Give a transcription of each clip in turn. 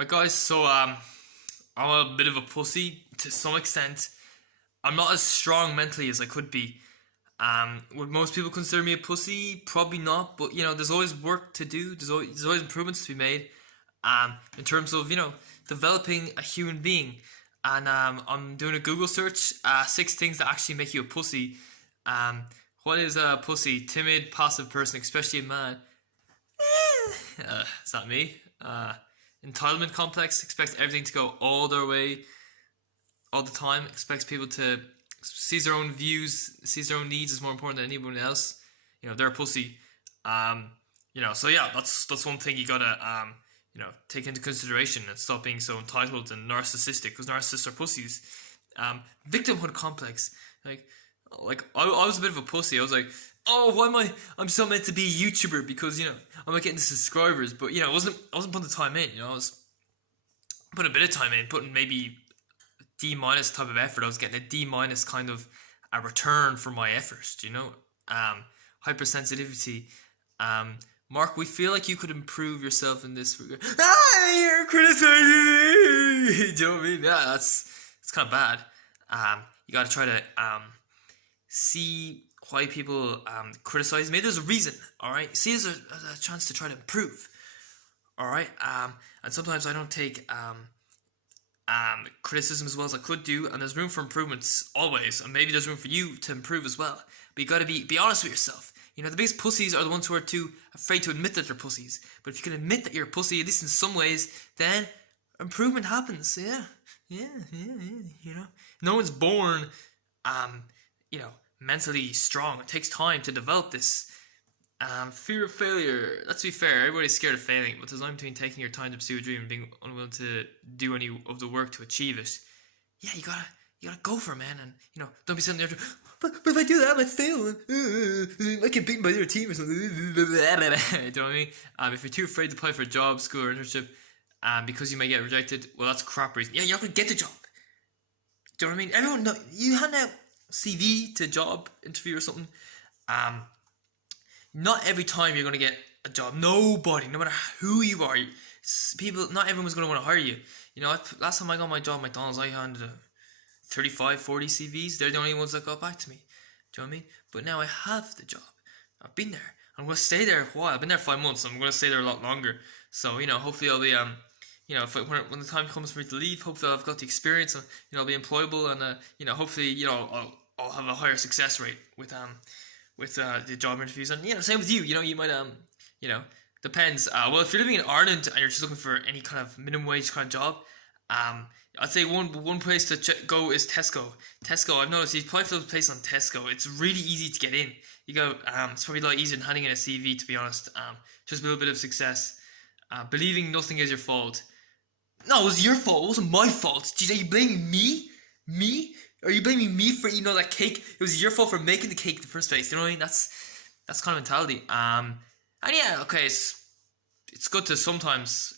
Right, guys. So I'm a bit of a pussy to some extent. I'm not as strong mentally as I could be. Would most people consider me a pussy? Probably not. But there's always work to do. There's always improvements to be made. In terms of developing a human being. And I'm doing a Google search. 6 things that actually make you a pussy. What is a pussy? Timid, passive person, especially a man. It's not me. Entitlement complex, expects everything to go all their way all the time, expects people to sees their own views, sees their own needs as more important than anyone else. They're a pussy. So yeah, that's one thing you gotta take into consideration and stop being so entitled and narcissistic, because narcissists are pussies. Victimhood complex, like I was a bit of a pussy. I was like, oh, why am I'm so meant to be a YouTuber because I'm not getting the subscribers, but I wasn't putting the time in. I was putting a bit of time in, putting maybe D minus type of effort. I was getting a D minus kind of a return for my effort. Hypersensitivity. Mark, we feel like you could improve yourself in this regard. You're criticizing me. Do you know what I mean? Yeah, it's kind of bad. You got to try to see why people criticize me. There's a reason, all right? See, there's a chance to try to improve, all right? And sometimes I don't take criticism as well as I could do, and there's room for improvements always, and maybe there's room for you to improve as well. But you got to be honest with yourself. The biggest pussies are the ones who are too afraid to admit that they're pussies. But if you can admit that you're a pussy, at least in some ways, then improvement happens. Yeah. No one's born, mentally strong. It takes time to develop this. Fear of failure. Let's be fair, everybody's scared of failing, but there's a line between taking your time to pursue a dream and being unwilling to do any of the work to achieve it. Yeah, you gotta go for it, man, and don't be sitting there. But if I do that, I might fail. I get beaten by the other team or something. Do you know what I mean? If you're too afraid to apply for a job, school, or internship, because you may get rejected, well, that's a crap reason. Yeah, you're not gonna get the job. Do you know what I mean? Everyone know you hand out CV to a job interview or something. Not every time you're gonna get a job. Nobody, no matter who you are, not everyone's gonna want to hire you. Last time I got my job at McDonald's, I handed 35, 40 CVs. They're the only ones that got back to me. Do you know what I mean? But now I have the job. I've been there. I'm going to stay there a while. I've been there 5 months. I'm going to stay there a lot longer. So, hopefully I'll be, when the time comes for me to leave, hopefully I've got the experience and, I'll be employable and, hopefully, I'll have a higher success rate with the job interviews. And, same with you. You might, depends. Well, if you're living in Ireland and you're just looking for any kind of minimum wage kind of job, I'd say one place to go is Tesco. Tesco, I've noticed you apply for those places on Tesco. It's really easy to get in. You go. It's probably a lot easier than handing in a CV, to be honest. Just a little bit of success. Believing nothing is your fault. No, it was your fault. It wasn't my fault. Jeez, are you blaming me? Me? Are you blaming me for eating all that cake? It was your fault for making the cake in the first place. You know what I mean? That's kind of mentality. And yeah, okay, it's good to sometimes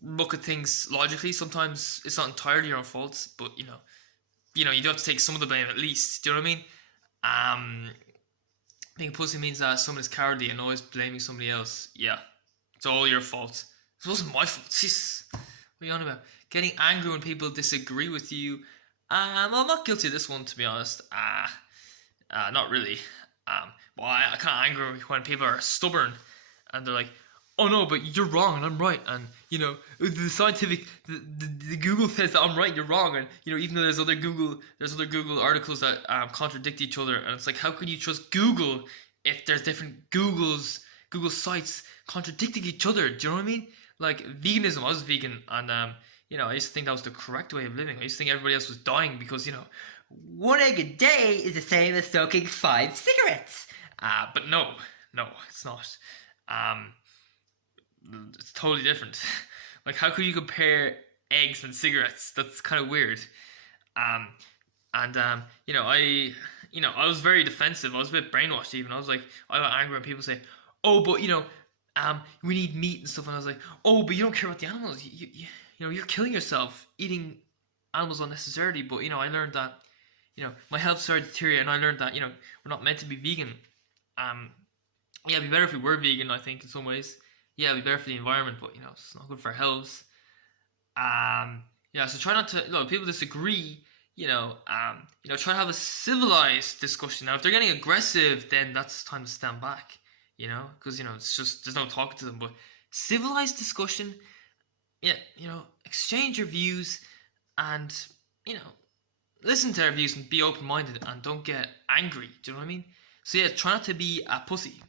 look at things logically. Sometimes it's not entirely your own fault, but you do have to take some of the blame at least. Do you know what I mean? Being a pussy means that someone is cowardly and always blaming somebody else. Yeah, it's all your fault. It wasn't my fault. Jeez, what are you on about? Getting angry when people disagree with you. I'm not guilty of this one, to be honest. Not really. Well, I kind of angry when people are stubborn and they're like, oh no, but you're wrong and I'm right, and the scientific, the Google says that I'm right, you're wrong, and even though there's other Google articles that contradict each other, and it's like, how can you trust Google if there's different Google sites contradicting each other? Do you know what I mean? Like veganism, I was vegan, and I used to think that was the correct way of living. I used to think everybody else was dying because 1 egg a day is the same as smoking 5 cigarettes. But no, it's not. It's totally different. Like, how could you compare eggs and cigarettes? That's kind of weird. I was very defensive. I was a bit brainwashed even. I got angry when people say, oh, but we need meat and stuff. And I was like, oh, but you don't care about the animals. You're killing yourself eating animals unnecessarily. But I learned that my health started to deteriorate, and I learned that we're not meant to be vegan. Yeah, it'd be better if we were vegan, I think, in some ways. yeah, it'd be better for the environment, but it's not good for health. So try not to look. People disagree. Try to have a civilized discussion. Now, if they're getting aggressive, then that's time to stand back. Because it's just there's no talking to them. But civilized discussion, yeah, exchange your views, and listen to their views and be open minded and don't get angry. Do you know what I mean? So yeah, try not to be a pussy.